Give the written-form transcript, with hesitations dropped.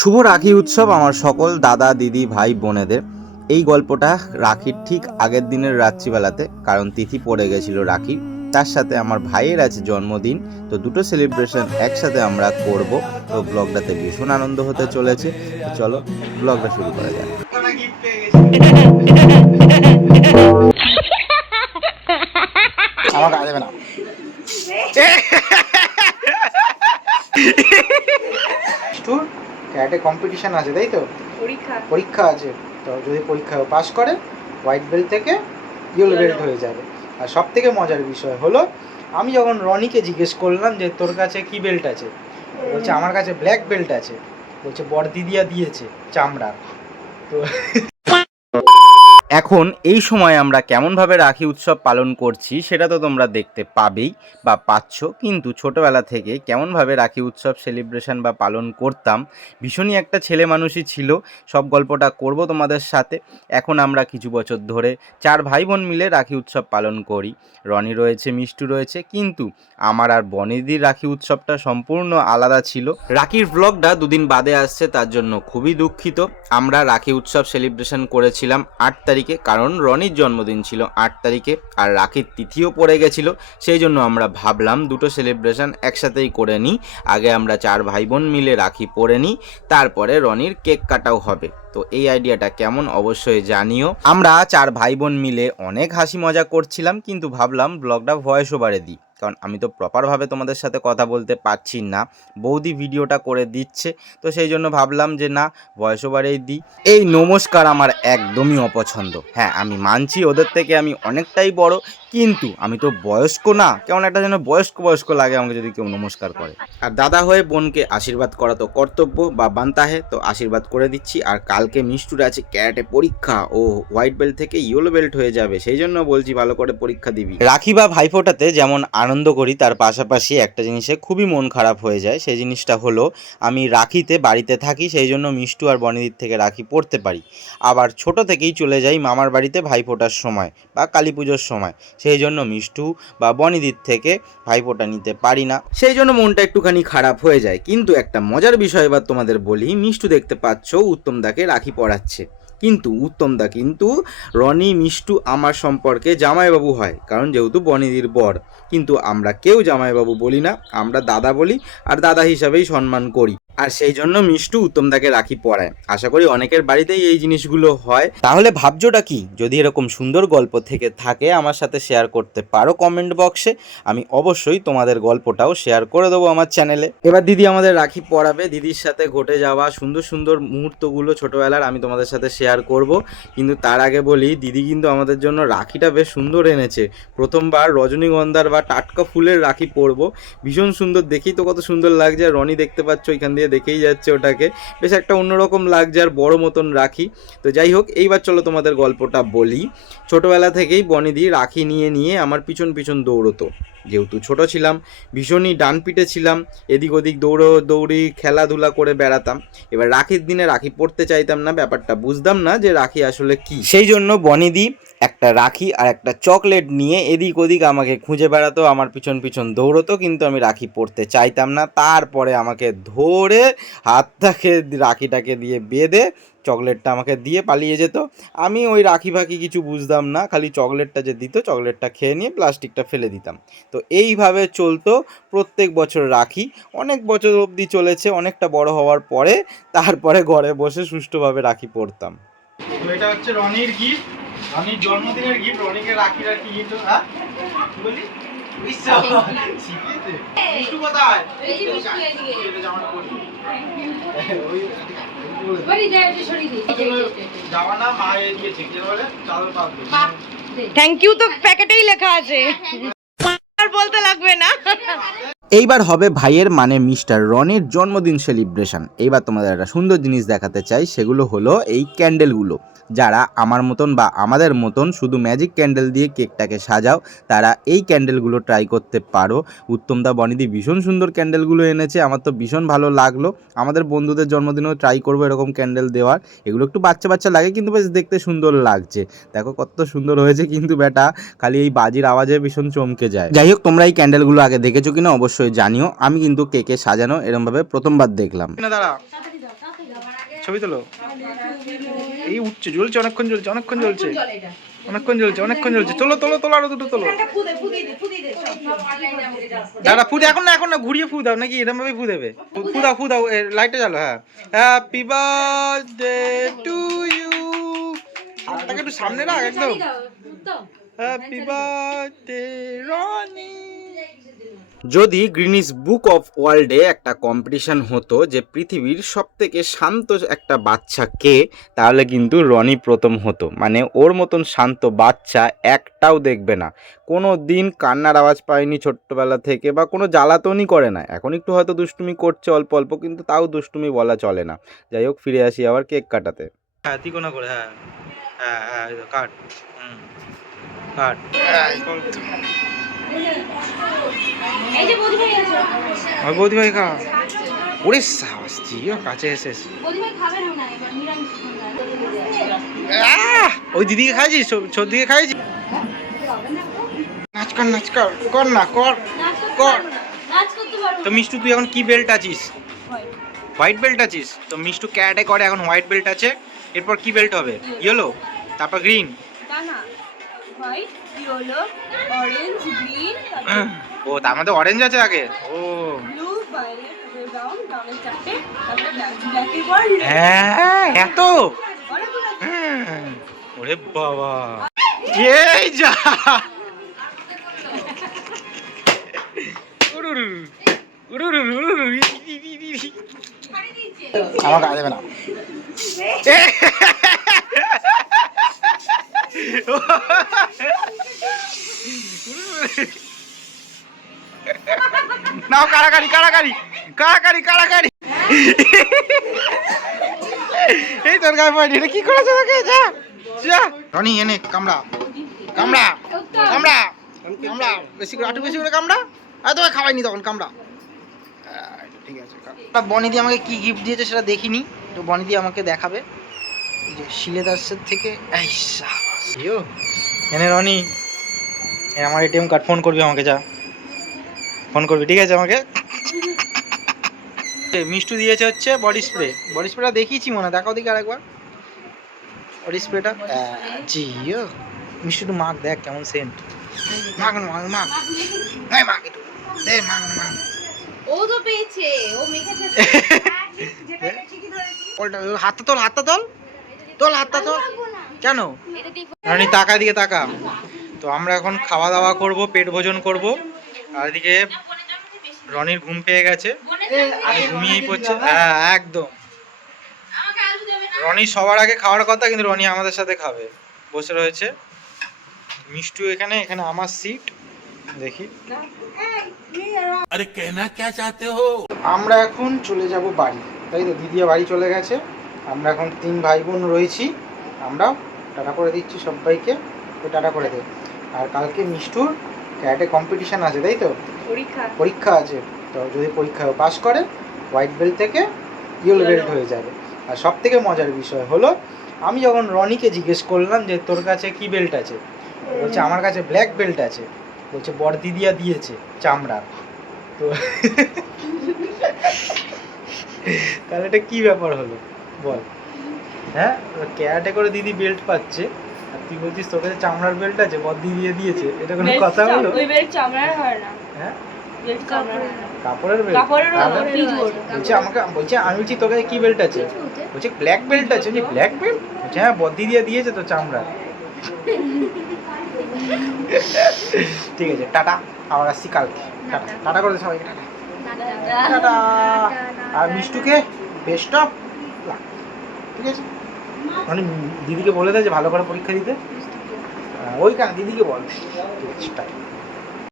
শুভ রাখি উৎসব আমার সকল দাদা দিদি ভাই বোনেদের। এই গল্পটা রাখির ঠিক আগের দিনের রাত্রিবেলাতে, কারণ তিথি পড়ে গেছিল রাখি, তার সাথে আমার ভাইয়ের আছে জন্মদিন। তো দুটো সেলিব্রেশন একসাথে আমরা করব। তো ব্লগটাতে ভীষণ আনন্দ হতে চলেছে। তো চলো ব্লগটা শুরু করা যাক। আমার দেবে না, ক্যারাটে কম্পিটিশন আছে, তাই তো? পরীক্ষা আছে। তো যদি পরীক্ষা পাস করে হোয়াইট বেল্ট থেকে ইয়েলো বেল্ট হয়ে যাবে। আর সব থেকে মজার বিষয় হলো, আমি যখন রনিকে জিজ্ঞেস করলাম যে তোর কাছে কি বেল্ট আছে, বলছে আমার কাছে ব্ল্যাক বেল্ট আছে। বলছে বড়দিদিয়া দিয়েছে চামড়া। তো এখন এই সময় আমরা কেমনভাবে রাখি উৎসব পালন করছি সেটা তো তোমরা দেখতে পাবেই বা পাচ্ছ, কিন্তু ছোটোবেলা থেকে কেমনভাবে রাখি উৎসব সেলিব্রেশন বা পালন করতাম, ভীষণই একটা ছেলে মানুষই ছিল। সব গল্পটা করব তোমাদের সাথে। এখন আমরা কিছু বছর ধরে 4 ভাই বোন মিলে রাখি উৎসব পালন করি। রনি রয়েছে, মিষ্টু রয়েছে, কিন্তু আমার আর বনিদির রাখি উৎসবটা সম্পূর্ণ আলাদা ছিল। রাখির ব্লগটা দুদিন বাদে আসছে, তার জন্য খুবই দুঃখিত। আমরা রাখি উৎসব সেলিব্রেশন করেছিলাম 8 তারিখে, কারণ রনির জন্মদিন ছিল 8 তারিখে আর রাখির তিথিও পড়ে গেছিল। সেই জন্য আমরা ভাবলাম দুটো সেলিব্রেশন একসাথেই করে নিই। আগে আমরা 4 ভাই বোন মিলে রাখি পরে নিই, তারপরে রনির কেক কাটাও হবে। তো এই আইডিয়াটা কেমন অবশ্যই জানিও। আমরা 4 ভাই বোন মিলে অনেক হাসি মজা করছিলাম, কিন্তু ভাবলাম ব্লগটা ভয়েস ওভারে দিই, কারণ আমি তো প্রপারভাবে তোমাদের সাথে কথা বলতে পারছি না। বৌদি ভিডিওটা করে দিচ্ছে, তো সেই জন্য ভাবলাম যে না, ভয়েস ওভারেই দিই। এই নমস্কার আমার একদমই অপছন্দ। হ্যাঁ, আমি মানছি ওদের থেকে আমি অনেকটাই বড়, কিন্তু আমি তো বয়স্ক না। কেমন একটা যেন বয়স্ক বয়স্ক লাগে আমাকে যদি কেউ নমস্কার করে। আর দাদা হয়ে বোনকে আশীর্বাদ করা তো কর্তব্য বা বানতা হে, তো আশীর্বাদ করে দিচ্ছি। আর কালকে মিষ্টুর আছে ক্যারাটে পরীক্ষা, ও হোয়াইট বেল্ট থেকে ইয়েলো বেল্ট হয়ে যাবে, সেই জন্য বলছি ভালো করে পরীক্ষা দিবি। রাখি বা ভাইফোঁটাতে যেমন আনন্দ করি, তার পাশাপাশি একটা জিনিসে খুবই মন খারাপ হয়ে যায়। সেই জিনিসটা হলো, আমি রাখিতে বাড়িতে থাকি, সেই জন্য মিষ্টু আর বনিদির থেকে রাখি পড়তে পারি। আবার ছোট থেকেই চলে যাই মামার বাড়িতে ভাইফোঁটার সময় বা কালী পুজোর সময়, সেই জন্য মিষ্টু বা বনিদির থেকে ভাইফোঁটা নিতে পারি না। সেই জন্য মনটা একটুখানি খারাপ হয়ে যায়। কিন্তু একটা মজার বিষয় এবার তোমাদের বলি, মিষ্টু দেখতে পাচ্ছ উত্তমদাকে রাখি পড়াচ্ছে, কিন্তু উত্তমদা কিন্তু রনি মিষ্টু আমার সম্পর্কে জামাইবাবু হয়, কারণ যেহেতু বনিদির বর। কিন্তু আমরা কেউ জামাইবাবু বলি না, আমরা দাদা বলি, আর দাদা হিসাবেই সম্মান করি। আর সেই জন্য মিষ্টু উত্তমদাকে রাখি পরায়। আশা করি অনেকের বাড়িতেই এই জিনিসগুলো হয়। তাহলে ভাবছোটা কি? যদি এরকম সুন্দর গল্প থেকে থাকে আমার সাথে শেয়ার করতে পারো কমেন্ট বক্সে। আমি অবশ্যই তোমাদের গল্পটাও শেয়ার করে দেবো আমার চ্যানেলে। এবার দিদি আমাদের রাখি পরাবে। দিদির সাথে ঘটে যাওয়া সুন্দর সুন্দর মুহূর্তগুলো ছোটোবেলার আমি তোমাদের সাথে শেয়ার করব। কিন্তু তার আগে বলি, দিদি কিন্তু আমাদের জন্য রাখিটা বেশ সুন্দর এনেছে। প্রথমবার রজনীগন্ধার বা টাটকা ফুলের রাখি পরবো, ভীষণ সুন্দর। দেখি তো কত সুন্দর লাগছে। রনি দেখতে পাচ্ছ এখান দিয়ে দেখেই যাচ্ছে ওটাকে, বেশ একটা অন্যরকম লাগছে আর বড় মতন রাখি। তো যাই হোক, এইবার চলো তোমাদের গল্পটা বলি। ছোটোবেলা থেকেই বনিদি রাখি নিয়ে নিয়ে আমার পিছন পিছন দৌড়তো। যেহেতু ছোট ছিলাম, ভীষণই ডান পিটে ছিলাম, এদিক ওদিক দৌড়ি খেলাধুলা করে বেড়াতাম। এবার রাখির দিনে রাখি পড়তে চাইতাম না, ব্যাপারটা বুঝতাম না যে রাখি আসলে কি। সেই জন্য বনিদি একটা রাখি আর একটা চকলেট নিয়ে এদিক ওদিক আমাকে খুঁজে বেড়াতো, আমার পিছন পিছন দৌড়তো, কিন্তু আমি রাখি পড়তে চাইতাম না। তারপরে আমাকে ধরে হাতটাকে রাখিটাকে দিয়ে বেঁধে চকলেটটা আমাকে দিয়ে পালিয়ে যেত। আমি ওই রাখি ফাঁকি কিছু বুঝতাম না, খালি চকলেটটা যে দিত চকলেটটা খেয়ে নিয়ে প্লাস্টিকটা ফেলে দিতাম। তো এইভাবে চলতো প্রত্যেক বছর রাখি। অনেক বছর অবধি চলেছে, অনেকটা বড় হওয়ার পরে তারপরে ঘরে বসে সুষ্ঠুভাবে রাখি পড়তাম। তো এটা হচ্ছে রনির গিফট, রনির জন্মদিনের গিফট। রনিকে রাখি রাখি গিফট। হ্যাঁ বলি থ্যাংক ইউ তো প্যাকেটেই লেখা আছে, আর বলতে লাগবে না। এইবার হবে ভাইয়ের মানে মিস্টার রনির জন্মদিন সেলিব্রেশন। এইবার তোমাদের একটা সুন্দর জিনিস দেখাতে চাই, সেগুলো হলো এই ক্যান্ডেলগুলো। যারা আমার মতন বা আমাদের মতন শুধু ম্যাজিক ক্যান্ডেল দিয়ে কেকটাকে সাজাও, তারা এই ক্যান্ডেলগুলো ট্রাই করতে পারো। উত্তমদা বনিদি ভীষণ সুন্দর ক্যান্ডেলগুলো এনেছে, আমার তো ভীষণ ভালো লাগলো। আমাদের বন্ধুদের জন্মদিনেও ট্রাই করবো এরকম ক্যান্ডেল দেওয়ার। এগুলো একটু বাচ্চা বাচ্চা লাগে, কিন্তু বেশ দেখতে সুন্দর লাগছে। দেখো কত সুন্দর হয়েছে, কিন্তু বেটা খালি এই বাজির আওয়াজে ভীষণ চমকে যায়। যাই হোক, তোমরা এই ক্যান্ডেলগুলো আগে দেখেছো কিনা অবশ্যই জানিও। আমি কিন্তু কেকে সাজানো এরকম ভাবে প্রথমবার দেখলাম। দাঁড়া ছবি তোলো। এই উঠছে, জ্বলছে, অনেকক্ষণ জ্বলছে, অনেকক্ষণ জ্বলছে, অনেকক্ষণ জ্বলছে, অনেকক্ষণ জ্বলছে। তোলো তোলো তোলো, আরো দুটো তোলো। দাদা ফু এখন না, এখন না, ঘুরিয়ে ফু দাও নাকি? এরকম ভাবে ফু দেবে? ফু দাও, ফু দাও, লাইটটা জ্বালো। হ্যাঁ, হ্যাপি বার্থডে টু ইউ। হাতটাকে একটু সামনে রাখ একদম। Happy birthday Roni. যদি গ্রিনিস বুক অফ ওয়ার্ল্ডে একটা কম্পিটিশন হতো যে পৃথিবীর সবথেকে শান্ত একটা বাচ্চা কে, তাহলে কিন্তু রনি প্রথম হতো। মানে ওর মতন শান্ত বাচ্চা একটাও দেখবে না, কোনো দিন কান্নার আওয়াজ পায়নি ছোট্টবেলা থেকে, বা কোনো জ্বালাতনই করে না। এখন একটু হয়তো দুষ্টুমি করছে অল্প অল্প, কিন্তু তাও দুষ্টুমি বলা চলে না। যাই হোক, ফিরে আসি আবার কেক কাটাতে। হ্যাঁ, তিকোনা করে। হ্যাঁ হ্যাঁ হ্যাঁ, কাট। কাট। এই যে বৌদি ভাই আছে, আর বৌদি ভাই খা। ওরে সাবাস, জিও কাছে এসেছিস। বৌদি ভাই খাবে না এবার নিরামিষ ওই দিদিকে খাইছিস? সর্দিকে খাইছিস? নাচ কর, নাচ কর, কর না, কর কর। নাচ করতে পারবো তো মিষ্টু, তুই এখন কি বেল্ট আছিস? হোয়াইট বেল্ট আছিস? তো মিষ্টু ক্যারাটে করে, এখন হোয়াইট বেল্ট আছে। এরপর কি বেল্ট হবে? ইয়েলো, তারপর গ্রিন। না হোয়াইট, ইয়েলো, অরেঞ্জ, গ্রিন, ও, তার মধ্যে অরেঞ্জ আছে আগে। ও ব্লু, ভায়োলেট, ব্রাউন, ব্রাউনের চারটে, তারপরে ব্ল্যাকের পর হ্যাঁ, এত? ওরে বাবা, এই যা। আমার গায়ে দেবে না। নাও, কারাকারি কারাকারি কারাকারি কারাকারি। এই তোর গায়ে পড়ে, এটা কি করেছে তোকে? যা যা রনি, এনে কামড়া কামড়া কামড়া কামড়া, বেশি করে, একটু বেশি করে কামড়া। আর তোকে খাওয়াইনি তখন, কামড়া। ঠিক আছে। বনিদি আমাকে কি গিফট দিয়েছে সেটা দেখিনি, তো বনিদি আমাকে দেখাবে। এই যে শিলেদাসের থেকে। এনে রনি, আমার এটিএম কার্ড। ফোন করবি আমাকে, যা ফোন করবি, ঠিক আছে? আমাকে মিষ্টু দিয়েছে হচ্ছে বডি স্প্রে। বডি স্প্রেটা দেখিয়েছি মনে হয়, দেখাও দেখি আরেকবার বডি স্প্রেটা। জিও মিষ্টু, একটু মাখ, দেখ কেমন সেন্ট। মাখ মাখ মাখ, এই মাখ একটু, দে মাখ মাখ। ও তো পেয়েছে, ও মেখেছে। হাতটা তোল, হাতটা তোল, তোল হাতটা তোল। কেন? রানী তাকা, দিকে তাকা। তো আমরা এখন খাওয়া দাওয়া করব, পেট ভোজন করব। আর এদিকে রনির ঘুম পেয়ে গেছে, আমি ঘুমিয়েই পড়ছে। হ্যাঁ একদম। রনি সবার আগে খাওয়ার কথা, কিন্তু রনি আমাদের সাথে খাবে, বসে রয়েছে। মিষ্টু এখানে, এখানে আমার সিট। দেখি, अरे कहना क्या चाहते हो? আমরা এখন চলে যাব বাড়ি, তাই তো? দিদিয়া বাড়ি চলে গেছে, আমরা এখন 3 ভাই বোন রয়েছি। আমরা টাটা করে দিচ্ছি সবাইকে, তো টাটা করে দে। আর কালকে মিষ্টুর ক্যারাটে কম্পিটিশান আছে, তাই তো? পরীক্ষা আছে। তো যদি পরীক্ষায় পাস করে, হোয়াইট বেল্ট থেকে ইয়েলো বেল্ট হয়ে যাবে। আর সব থেকে মজার বিষয় হলো, আমি যখন রনিকে জিজ্ঞেস করলাম যে তোর কাছে কি বেল্ট আছে, বলছে আমার কাছে ব্ল্যাক বেল্ট আছে। বলছে বড়দিদিয়া দিয়েছে চামড়া। তো তাহলে এটা কি ব্যাপার হলো বল? হ্যাঁ, ক্যারাটে করে দিদি বেল্ট পাচ্ছে, আর তুই বলছিস তোর কাছে চামড়ার বেল্ট আছে, বড়দিদি দিয়ে দিয়েছে। এটা কোনো কথা হলো? ওই বেল্ট চামড়ার হয় না, হ্যাঁ, বেল্ট চামড়ার হয় না, কাপড়ের বেল্ট। কাপড়ের হয়, পিচ বোর্ড। বলছে আমাকে, বলছে আমি বলছি তোর কাছে কি বেল্ট আছে? বলছে ব্ল্যাক বেল্ট আছে। বলছি ব্ল্যাক বেল্ট? বলছে হ্যাঁ, বড়দিদি দিয়ে দিয়েছে তো চামড়া। ঠিক আছে, টাটা, আবার আসছি কালকে। টাটা, টাটা করে দে সবাইকে, টাটা টাটা। আর মিষ্টুকে বেস্ট অফ লাক, ঠিক আছে? মানে দিদিকে বলে দেয় যে ভালো করে পরীক্ষা দিতে। ওই কারণ দিদিকে বল, ঠিক আছে, টাটা।